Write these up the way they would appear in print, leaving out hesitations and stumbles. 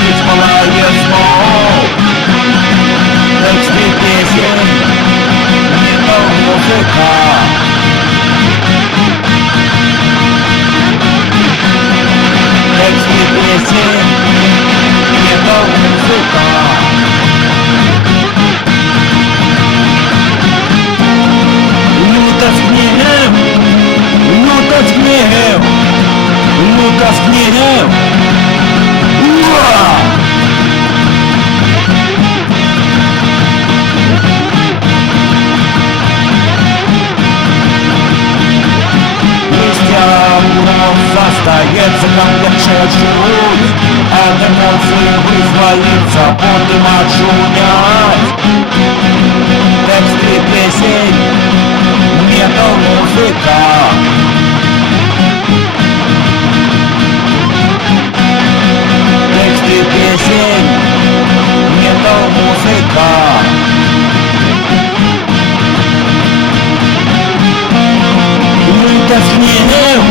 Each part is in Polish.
dziś palaje smok. Teksty pieśń, nie to muzyka. Teksty pieśń, nie to muzyka. Lutas gniew, lutas gniew, lutas gniew. Ua! Liścia murów zastaje, czekam jak przeczuć, a te mocy wyzwolica, potem odsuniać. Teksty pieśń, nie to muzyka. Teksty pieśń, nie to muzyka. Lutas gniew,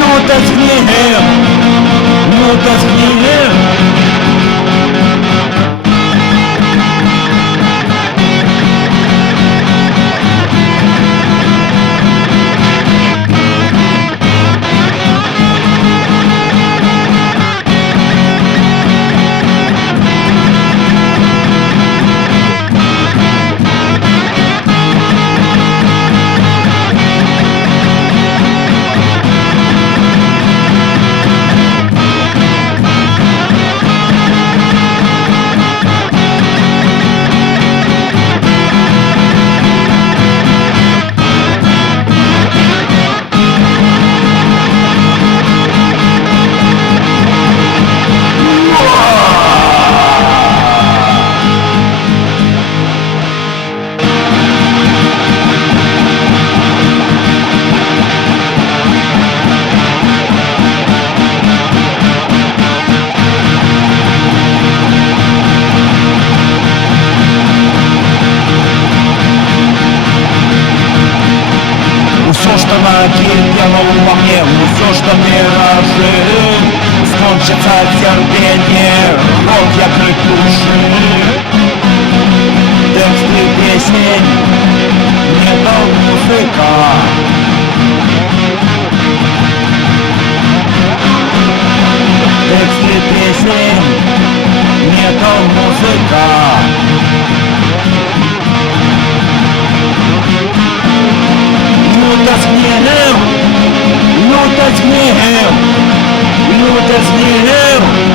lutas gniew, lutas gniew. Все, что накипело во мне, все, что миражи, скончится терпение, рот я крик души. Тексты песен, не то музыка. Тексты песен, не то музыка. Lutas gniew, lutas gniew, lutas gniew.